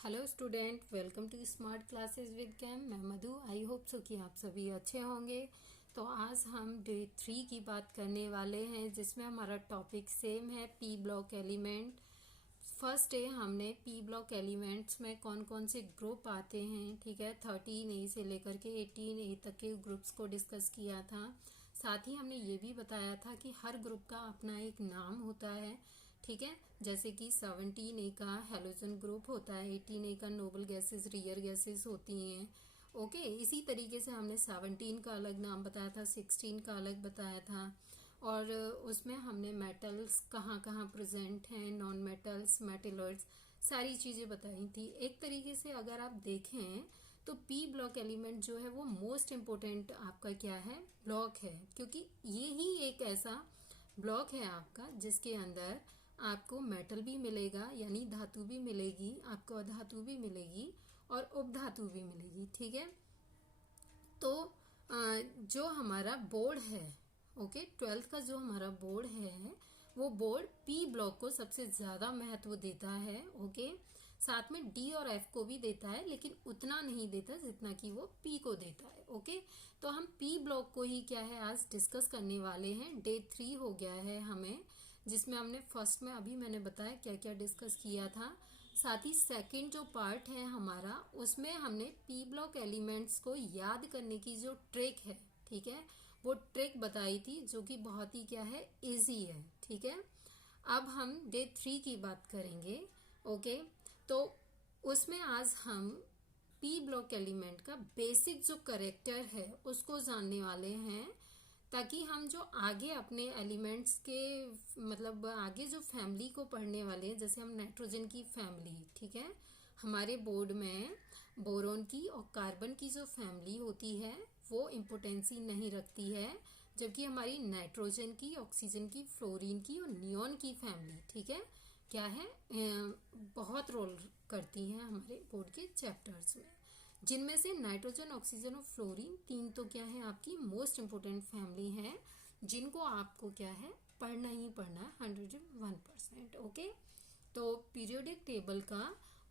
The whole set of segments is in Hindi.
Hello student, welcome to smart classes with Cam. मैं मधु। आई होप सो कि आप सभी अच्छे होंगे। तो आज हम डे 3 की बात करने वाले हैं, जिसमें हमारा टॉपिक सेम है, P block element. First day हमने पी ब्लॉक एलिमेंट्स में कौन कौन से ग्रुप आते हैं, ठीक है, 13A से लेकर के 18A तक के ग्रुप्स को डिस्कस किया था। साथ ही हमने ये भी बताया था कि हर ग्रुप का अपना एक नाम होता है, ठीक है। जैसे कि 17A का हेलोजन ग्रुप होता है, 18A का नोबल गैसेस रियर गैसेस होती हैं। ओके, इसी तरीके से हमने 17 का अलग नाम बताया था, 16 का अलग बताया था। और उसमें हमने मेटल्स कहाँ कहाँ प्रेजेंट हैं, नॉन मेटल्स, मेटलॉइड्स, सारी चीज़ें बताई थी। एक तरीके से अगर आप देखें तो पी ब्लॉक एलिमेंट जो है वो मोस्ट इम्पोर्टेंट आपका क्या है, ब्लॉक है, क्योंकि ये ही एक ऐसा ब्लॉक है आपका जिसके अंदर आपको मेटल भी मिलेगा, यानी धातु भी मिलेगी, आपको अधातु भी मिलेगी और उपधातु भी मिलेगी, ठीक है। तो जो हमारा बोर्ड है, ओके, 12th का जो हमारा बोर्ड है वो बोर्ड पी ब्लॉक को सबसे ज़्यादा महत्व देता है, ओके। साथ में डी और एफ को भी देता है, लेकिन उतना नहीं देता जितना कि वो पी को देता है, ओके। तो हम पी ब्लॉक को ही क्या है आज डिस्कस करने वाले हैं। डे 3 हो गया है हमें, जिसमें हमने फर्स्ट में अभी मैंने बताया क्या क्या डिस्कस किया था। साथ ही सेकंड जो पार्ट है हमारा, उसमें हमने पी ब्लॉक एलिमेंट्स को याद करने की जो ट्रिक है, ठीक है, वो ट्रिक बताई थी, जो कि बहुत ही क्या है, इजी है, ठीक है। अब हम डे 3 की बात करेंगे, ओके। तो उसमें आज हम पी ब्लॉक एलिमेंट का बेसिक जो करेक्टर है उसको जानने वाले हैं, ताकि हम जो आगे अपने एलिमेंट्स के मतलब आगे जो फैमिली को पढ़ने वाले हैं, जैसे हम नाइट्रोजन की फैमिली, ठीक है, हमारे बोर्ड में बोरोन की और कार्बन की जो फैमिली होती है वो इम्पोर्टेंसी नहीं रखती है, जबकि हमारी नाइट्रोजन की, ऑक्सीजन की, फ्लोरीन की और नियॉन की फैमिली, ठीक है, क्या है, बहुत रोल करती हैं हमारे बोर्ड के चैप्टर्स में, जिनमें से नाइट्रोजन, ऑक्सीजन और फ्लोरीन तीन तो क्या है आपकी मोस्ट इम्पोर्टेंट फैमिली है, जिनको आपको क्या है पढ़ना ही पढ़ना है 101%, ओके। तो पीरियोडिक टेबल का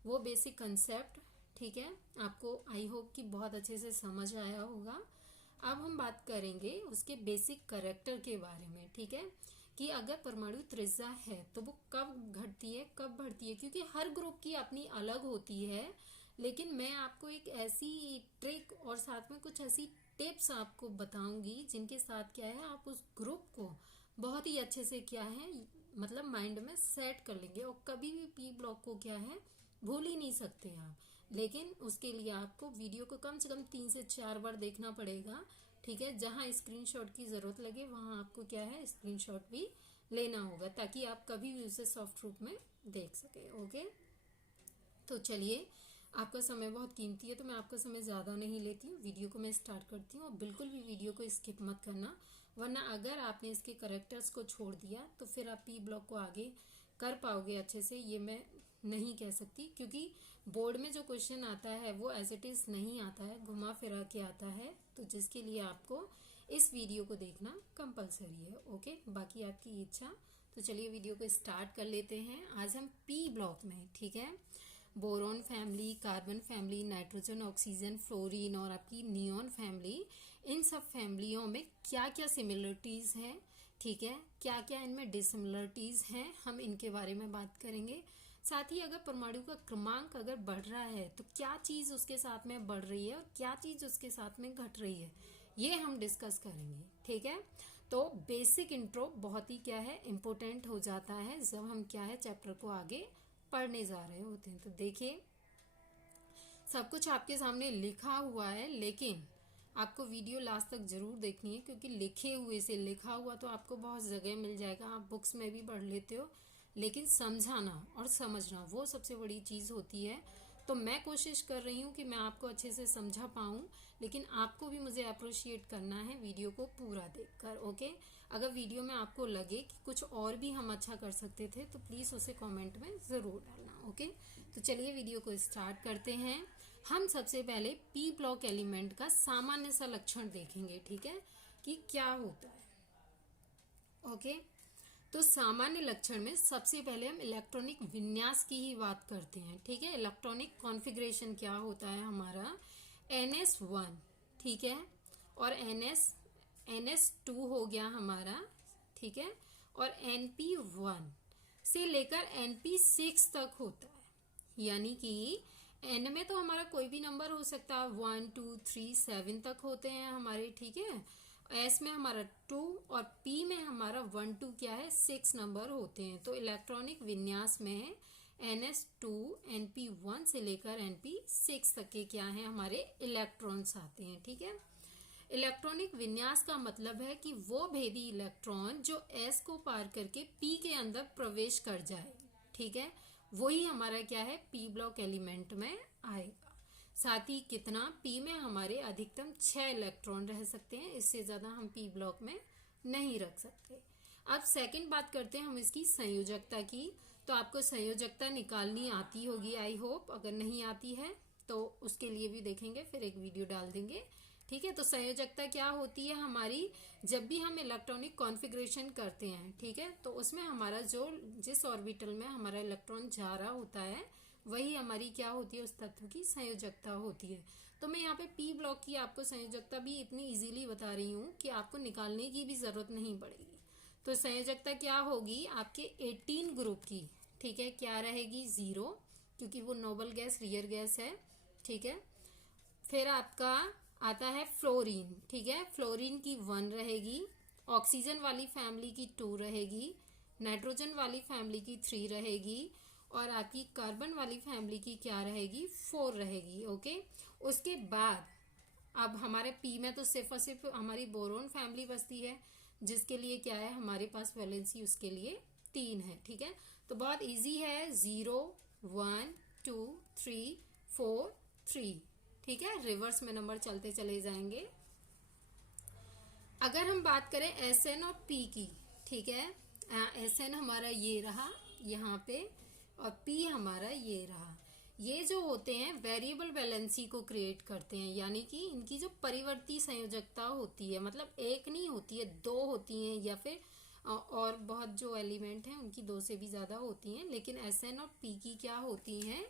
वो बेसिक कंसेप्ट, ठीक है, आपको आई होप कि बहुत अच्छे से समझ आया होगा। अब हम बात करेंगे उसके बेसिक करैक्टर के बारे में, ठीक है, कि अगर परमाणु त्रिज्या है तो वो कब घटती है, कब बढ़ती है, क्योंकि हर ग्रुप की अपनी अलग होती है। लेकिन मैं आपको एक ऐसी ट्रिक और साथ में कुछ ऐसी टिप्स आपको बताऊंगी जिनके साथ क्या है आप उस ग्रुप को बहुत ही अच्छे से क्या है मतलब माइंड में सेट कर लेंगे और कभी भी पी ब्लॉक को क्या है भूल ही नहीं सकते आप। लेकिन उसके लिए आपको वीडियो को कम से कम 3 से 4 बार देखना पड़ेगा, ठीक है। जहां स्क्रीनशॉट की जरूरत लगे वहां आपको क्या है स्क्रीनशॉट भी लेना होगा, ताकि आप कभी भी उसे सॉफ्ट रूप में देख सके, ओके। तो चलिए, आपका समय बहुत कीमती है तो मैं आपका समय ज़्यादा नहीं लेती हूँ, वीडियो को मैं स्टार्ट करती हूँ। और बिल्कुल भी वीडियो को स्किप मत करना, वरना अगर आपने इसके करेक्टर्स को छोड़ दिया तो फिर आप पी ब्लॉक को आगे कर पाओगे अच्छे से, ये मैं नहीं कह सकती, क्योंकि बोर्ड में जो क्वेश्चन आता है वो एज इट इज़ नहीं आता है, घुमा फिरा के आता है, तो जिसके लिए आपको इस वीडियो को देखना कंपलसरी है, ओके। बाकी आपकी इच्छा। तो चलिए वीडियो को स्टार्ट कर लेते हैं। आज हम पी ब्लॉक में, ठीक है, boron family, carbon family, nitrogen, oxygen, fluorine और आपकी नियॉन फैमिली, इन सब फैमिलियों में क्या क्या सिमिलरिटीज़ हैं, ठीक है, क्या क्या इनमें डिसिमिलरिटीज़ हैं, हम इनके बारे में बात करेंगे। साथ ही अगर परमाणु का क्रमांक अगर बढ़ रहा है तो क्या चीज़ उसके साथ में बढ़ रही है और क्या चीज़ उसके साथ में घट रही है, ये हम डिस्कस करेंगे, ठीक है। तो बेसिक इंट्रो बहुत ही क्या है इम्पोर्टेंट हो जाता है जब हम क्या है चैप्टर को आगे पढ़ने जा रहे होते हैं। तो देखिए, सब कुछ आपके सामने लिखा हुआ है, लेकिन आपको वीडियो लास्ट तक जरूर देखनी है, क्योंकि लिखे हुए से लिखा हुआ तो आपको बहुत जगह मिल जाएगा, आप बुक्स में भी पढ़ लेते हो, लेकिन समझाना और समझना वो सबसे बड़ी चीज़ होती है। तो मैं कोशिश कर रही हूँ कि मैं आपको अच्छे से समझा पाऊँ, लेकिन आपको भी मुझे अप्रिशिएट करना है वीडियो को पूरा देखकर, ओके। अगर वीडियो में आपको लगे कि कुछ और भी हम अच्छा कर सकते थे तो प्लीज़ उसे कमेंट में ज़रूर डालना, ओके। तो चलिए वीडियो को स्टार्ट करते हैं। हम सबसे पहले पी ब्लॉक एलिमेंट का सामान्य सा लक्षण देखेंगे, ठीक है, कि क्या होता है, ओके। तो सामान्य लक्षण में सबसे पहले हम इलेक्ट्रॉनिक विन्यास की ही बात करते हैं, ठीक है। इलेक्ट्रॉनिक कॉन्फ़िगरेशन क्या होता है हमारा, NS1, ठीक है, और NS2 हो गया हमारा, ठीक है, और NP1 से लेकर NP6 तक होता है। यानी कि N में तो हमारा कोई भी नंबर हो सकता है, 1 2 3 7 तक होते हैं हमारे, ठीक है। S में हमारा 2 और P में हमारा 1 2 क्या है, 6 नंबर होते हैं। तो इलेक्ट्रॉनिक विन्यास में NS2 NP1 से लेकर NP6 तक के क्या है, हमारे इलेक्ट्रॉन्स आते हैं, ठीक है। इलेक्ट्रॉनिक विन्यास का मतलब है कि वो भेदी इलेक्ट्रॉन जो S को पार करके P के अंदर प्रवेश कर जाए, ठीक है, वही हमारा क्या है, P ब्लॉक एलिमेंट में आएगा। साथ ही कितना, P में हमारे अधिकतम 6 इलेक्ट्रॉन रह सकते हैं, इससे ज़्यादा हम P ब्लॉक में नहीं रख सकते। अब सेकंड बात करते हैं हम इसकी संयोजकता की। तो आपको संयोजकता निकालनी आती होगी, आई होप। अगर नहीं आती है तो उसके लिए भी देखेंगे, फिर एक वीडियो डाल देंगे, ठीक है। तो संयोजकता क्या होती है हमारी, जब भी हम इलेक्ट्रॉनिक कॉन्फ़िगरेशन करते हैं, ठीक है, तो उसमें हमारा जो जिस ऑर्बिटल में हमारा इलेक्ट्रॉन जा रहा होता है वही हमारी क्या होती है, उस तत्व की संयोजकता होती है। तो मैं यहाँ पे P ब्लॉक की आपको संयोजकता भी इतनी इजीली बता रही हूँ कि आपको निकालने की भी ज़रूरत नहीं पड़ेगी। तो संयोजकता क्या होगी आपके 18 ग्रुप की, ठीक है, क्या रहेगी, 0, क्योंकि वो नोबल गैस रियर गैस है, ठीक है। फिर आपका आता है फ्लोरीन, ठीक है, फ्लोरीन की 1 रहेगी, ऑक्सीजन वाली फैमिली की 2 रहेगी, नाइट्रोजन वाली फैमिली की 3 रहेगी, और आपकी कार्बन वाली फैमिली की क्या रहेगी, 4 रहेगी, ओके। उसके बाद अब हमारे P में तो सिर्फ और सिर्फ हमारी बोरोन फैमिली बचती है, जिसके लिए क्या है हमारे पास वैलेंसी उसके लिए 3 है, ठीक है। तो बहुत इजी है, 0 1 2 3 4 3, ठीक है, रिवर्स में नंबर चलते चले जाएंगे। अगर हम बात करें SN और P की, ठीक है, SN हमारा ये रहा यहाँ पे और P हमारा ये रहा। ये जो होते हैं वेरिएबल वैलेंसी को क्रिएट करते हैं, यानी कि इनकी जो परिवर्ती संयोजकता होती है, मतलब एक नहीं होती है, 2 होती हैं, या फिर और बहुत जो एलिमेंट हैं उनकी 2 से भी ज़्यादा होती हैं, लेकिन SN और P की क्या होती हैं,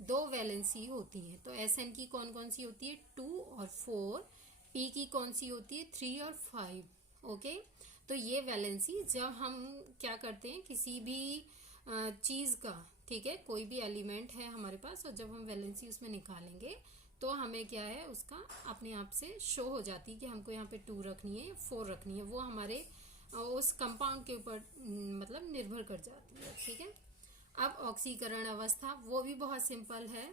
2 वैलेंसी होती हैं। तो SN की कौन कौन सी होती है, 2 और 4, P की कौन सी होती है, 3 और 5, ओके। तो ये वैलेंसी जब हम क्या करते हैं किसी भी चीज़ का, ठीक है, कोई भी एलिमेंट है हमारे पास, और जब हम वैलेंसी उसमें निकालेंगे तो हमें क्या है उसका अपने आप से शो हो जाती है कि हमको यहाँ पे 2 रखनी है या 4 रखनी है, वो हमारे उस कंपाउंड के ऊपर मतलब निर्भर कर जाती है, ठीक है। अब ऑक्सीकरण अवस्था वो भी बहुत सिंपल है।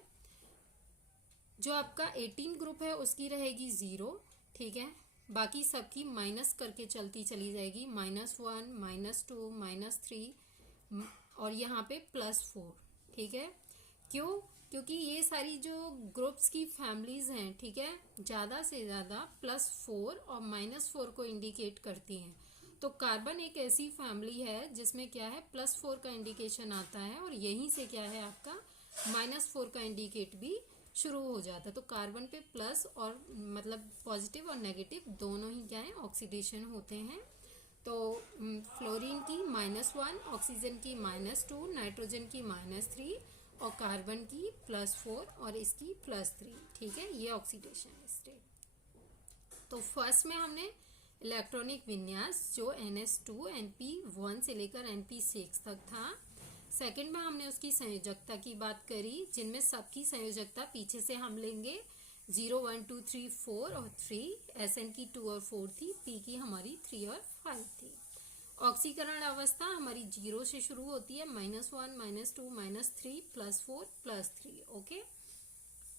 जो आपका 18 ग्रुप है उसकी रहेगी 0, ठीक है, बाकी सबकी माइनस करके चलती चली जाएगी, -1 -2 -3 और यहाँ पे +4, ठीक है। क्यों, क्योंकि ये सारी जो ग्रुप्स की फैमिलीज हैं, ठीक है, ज़्यादा से ज़्यादा +4 और -4 को इंडिकेट करती हैं। तो कार्बन एक ऐसी फैमिली है जिसमें क्या है +4 का इंडिकेशन आता है, और यहीं से क्या है आपका -4 का इंडिकेट भी शुरू हो जाता है। तो कार्बन पे प्लस और मतलब पॉजिटिव और नेगेटिव दोनों ही क्या है ऑक्सीडेशन होते हैं। तो फ्लोरीन की -1, ऑक्सीजन की -2, नाइट्रोजन की -3 और कार्बन की +4 और इसकी +3, ठीक है, ये ऑक्सीडेशन स्टेट। तो फर्स्ट में हमने इलेक्ट्रॉनिक विन्यास जो NS2 NP1 से लेकर NP6 तक था। सेकंड में हमने उसकी संयोजकता की बात करी, जिनमें सबकी संयोजकता पीछे से हम लेंगे 0 1 2 3 4 और 3, SN की 2 और 4 थी, P की हमारी 3 और 5 थी। ऑक्सीकरण अवस्था हमारी 0 से शुरू होती है, -1 -2 -3 +4 +3, ओके।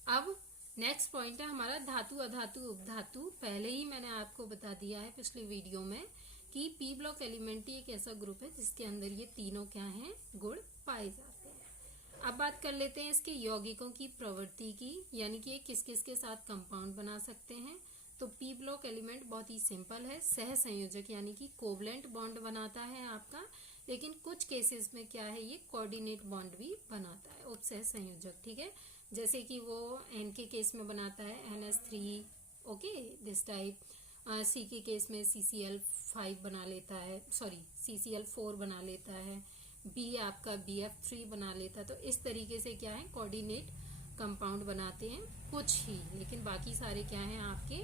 अब नेक्स्ट पॉइंट है हमारा धातु अधातु उपधातु। पहले ही मैंने आपको बता दिया है पिछली वीडियो में कि P ब्लॉक एलिमेंट ही एक ऐसा ग्रुप है जिसके अंदर ये तीनों क्या हैं, गुण पाए जाते हैं। अब बात कर लेते हैं इसके यौगिकों की प्रवृत्ति की, यानी कि ये किस किस के साथ कंपाउंड बना सकते हैं। तो P ब्लॉक एलिमेंट बहुत ही सिंपल है, सह संयोजक यानी कि कोवलेंट बॉन्ड बनाता है आपका, लेकिन कुछ केसेस में क्या है ये कोऑर्डिनेट बॉन्ड भी बनाता है, उपसह संयोजक, ठीक है। जैसे कि वो N के केस में बनाता है NS3, ओके, दिस टाइप। सी के केस में CCl5 बना लेता है, सॉरी CCl4 बना लेता है, बी आपका BF3 बना लेता है। तो इस तरीके से क्या है, कोऑर्डिनेट कंपाउंड बनाते हैं कुछ ही, लेकिन बाकी सारे क्या हैं आपके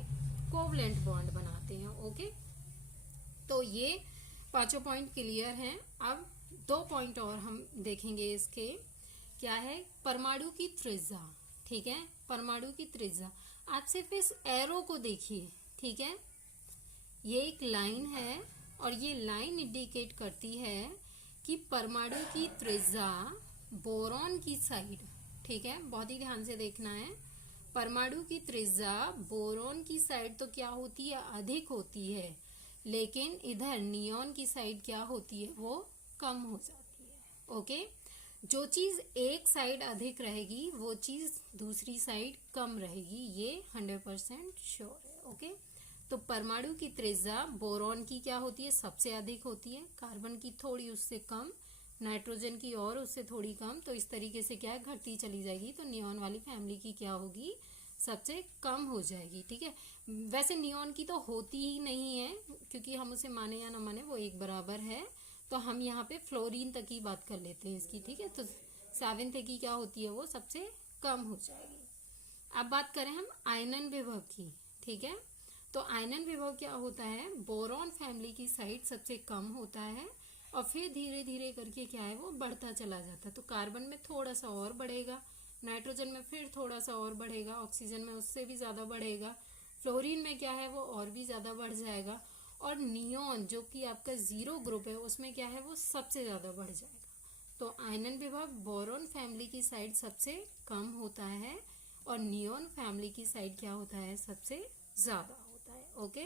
कोवलेंट बॉन्ड बनाते हैं। ओके, तो ये पांचों पॉइंट क्लियर हैं। अब 2 पॉइंट और हम देखेंगे इसके। क्या है, परमाणु की त्रिज्या। ठीक है, परमाणु की त्रिज्या। आप सिर्फ इस एरो को देखिए। ठीक है, ये एक लाइन है और ये लाइन इंडिकेट करती है कि परमाणु की त्रिज्या बोरॉन की साइड, ठीक है, बहुत ही ध्यान से देखना है, परमाणु की त्रिज्या बोरॉन की साइड तो क्या होती है, अधिक होती है, लेकिन इधर नियॉन की साइड क्या होती है, वो कम हो जाती है। ओके, जो चीज एक साइड अधिक रहेगी वो चीज दूसरी साइड कम रहेगी, ये 100% श्योर है। ओके, तो परमाणु की त्रिज्या बोरॉन की क्या होती है, सबसे अधिक होती है, कार्बन की थोड़ी उससे कम, नाइट्रोजन की और उससे थोड़ी कम। तो इस तरीके से क्या है, घटती चली जाएगी। तो नियॉन वाली फैमिली की क्या होगी, सबसे कम हो जाएगी। ठीक है, वैसे नियॉन की तो होती ही नहीं है, क्योंकि हम उसे माने या ना माने वो एक बराबर है। तो हम यहाँ पे फ्लोरीन तक की बात कर लेते हैं इसकी। ठीक है, तो 7 की क्या होती है, वो सबसे कम हो जाएगी। अब बात करें हम आयनन विभव की। ठीक है, तो आयनन विभव क्या होता है, बोरॉन फैमिली की साइड सबसे कम होता है और फिर धीरे धीरे करके क्या है, वो बढ़ता चला जाता है। तो कार्बन में थोड़ा सा और बढ़ेगा, नाइट्रोजन में फिर थोड़ा सा और बढ़ेगा, ऑक्सीजन में उससे भी ज़्यादा बढ़ेगा, फ्लोरीन में क्या है वो और भी ज़्यादा बढ़ जाएगा, और नियॉन जो कि आपका 0 ग्रुप है उसमें क्या है, वो सबसे ज़्यादा बढ़ जाएगा। तो आयनन विभव बोरॉन फैमिली की साइड सबसे कम होता है और नियॉन फैमिली की साइड क्या होता है, सबसे ज़्यादा होता है। ओके,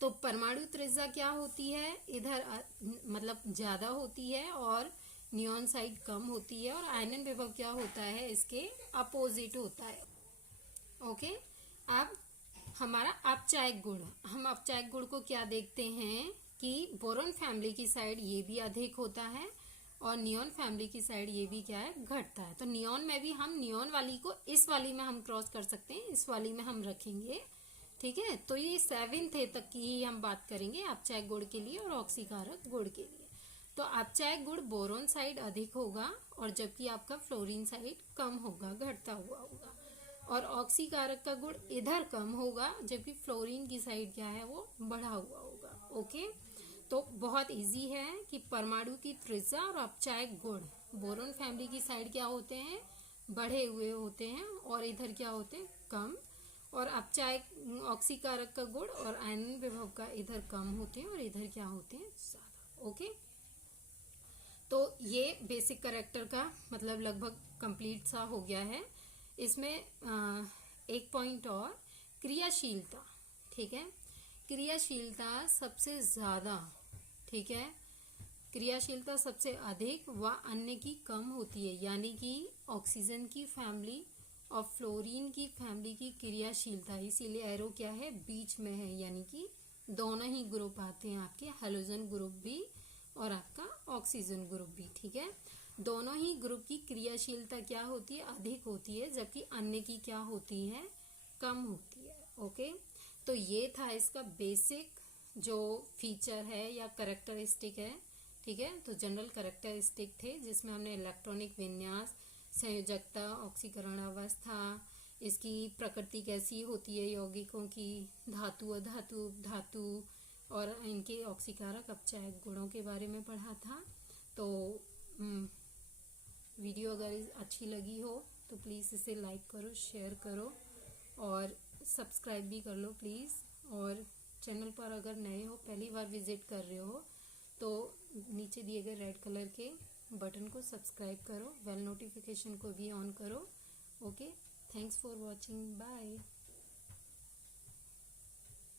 तो परमाणु त्रिज्या क्या होती है, इधर मतलब ज़्यादा होती है और नियॉन साइड कम होती है, और आयनन विभव क्या होता है, इसके अपोजिट होता है। ओके, अब हमारा अपचायक गुण, हम अपचायक गुण को क्या देखते हैं कि बोरॉन फैमिली की साइड ये भी अधिक होता है और नियॉन फैमिली की साइड ये भी क्या है, घटता है। तो नियॉन में भी हम नियॉन वाली को इस वाली में हम क्रॉस कर सकते हैं, इस वाली में हम रखेंगे। ठीक है, तो ये 7th तक की ही हम बात करेंगे अपचायक गुण के लिए और ऑक्सीकारक गुण के लिए। तो अपचायक गुण बोरॉन साइड अधिक होगा और जबकि आपका फ्लोरीन साइड कम होगा, घटता हुआ होगा, और ऑक्सीकारक का गुण इधर कम होगा जबकि फ्लोरीन की साइड क्या है, वो बढ़ा हुआ होगा। ओके, तो बहुत इजी है कि परमाणु की त्रिज्या और अपचायक गुण बोरॉन फैमिली की साइड क्या होते हैं, बढ़े हुए होते हैं, और इधर क्या होते हैं, कम, और अपचायक ऑक्सीकारक का गुण और आयनन विभव का इधर कम होते हैं और इधर क्या होते हैं, ज्यादा। ओके, तो ये बेसिक कैरेक्टर का मतलब लगभग कंप्लीट सा हो गया है। इसमें एक पॉइंट और, क्रियाशीलता। ठीक है, क्रियाशीलता सबसे ज़्यादा, ठीक है, क्रियाशीलता सबसे अधिक व अन्य की कम होती है, यानी कि ऑक्सीजन की फैमिली और फ्लोरीन की फैमिली की क्रियाशीलता, इसीलिए एरो क्या है, बीच में है, यानी कि दोनों ही ग्रुप आते हैं आपके, हेलोजन ग्रुप भी और आपका ऑक्सीजन ग्रुप भी। ठीक है, दोनों ही ग्रुप की क्रियाशीलता क्या होती है, अधिक होती है, जबकि अन्य की क्या होती है, कम होती है। ओके, तो ये था इसका बेसिक जो फीचर है या करेक्टरिस्टिक है। ठीक है, तो जनरल करेक्टरिस्टिक थे जिसमें हमने इलेक्ट्रॉनिक विन्यास, संयोजकता, ऑक्सीकरण अवस्था, इसकी प्रकृति कैसी होती है यौगिकों की, धातु अधातु धातु, और इनके ऑक्सीकारक अपचायक गुणों के बारे में पढ़ा था। तो वीडियो अगर अच्छी लगी हो तो प्लीज़ इसे लाइक करो, शेयर करो और सब्सक्राइब भी कर लो प्लीज़। और चैनल पर अगर नए हो, पहली बार विजिट कर रहे हो, तो नीचे दिए गए रेड कलर के बटन को सब्सक्राइब करो, बेल नोटिफिकेशन को भी ऑन करो। Okay, thanks for watching, bye.